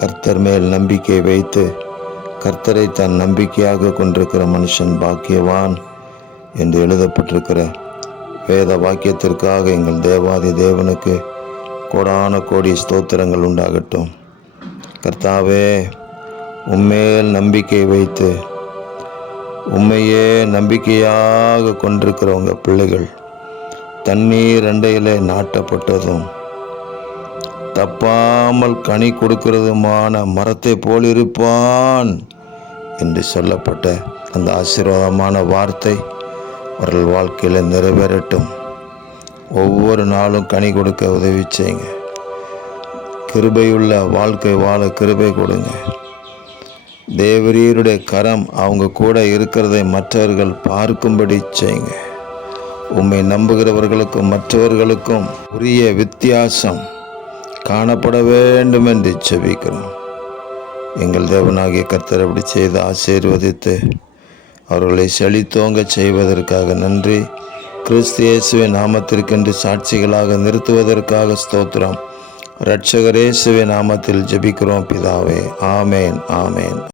கர்த்தர் மேல் நம்பிக்கை வைத்து கர்த்தரை தன் நம்பிக்கையாக கொண்டிருக்கிற மனுஷன் பாக்கியவான் என்று எழுதப்பட்டிருக்கிற வேத வாக்கியத்திற்காக எங்கள் தேவாதி தேவனுக்கு கோடான கோடி ஸ்தோத்திரங்கள் உண்டாகட்டும். கர்த்தாவே, உம்மேல் நம்பிக்கை வைத்து உம்மையே நம்பிக்கையாக கொண்டிருக்கிறவங்க பிள்ளைகள் தண்ணீர் அண்டையிலே நாட்டப்பட்டதும் தப்பாமல் கனி கொடுக்கிறதுமான மரத்தை போல் இருப்பான் என்று சொல்லப்பட்ட அந்த ஆசீர்வாதமான வார்த்தை அவர்கள் வாழ்க்கையில் நிறைவேறட்டும். ஒவ்வொரு நாளும் கனி கொடுக்க உதவி செய்யுங்க. கிருபையுள்ள வாழ்க்கை வாழ கிருபை கொடுங்க. தேவரீருடைய கரம் அவங்க கூட இருக்கிறதை மற்றவர்கள் பார்க்கும்படி செய்யுங்க. உம்மை நம்புகிறவர்களுக்கும் மற்றவர்களுக்கும் உரிய வித்தியாசம் காணப்பட வேண்டும் என்று ஜெபிக்கிறோம். எங்கள் தேவனாகிய கர்த்தர் அப்படி செய்து ஆசீர்வதித்து அவர்களை செழித்தோங்க செய்வதற்காக நன்றி. கிறிஸ்து இயேசுவின் நாமத்திற்கென்று சாட்சிகளாக நிறுத்துவதற்காக ஸ்தோத்திரம். இரட்சகர் இயேசுவின் நாமத்தில் ஜெபிக்கிறோம் பிதாவே. ஆமேன், ஆமேன்.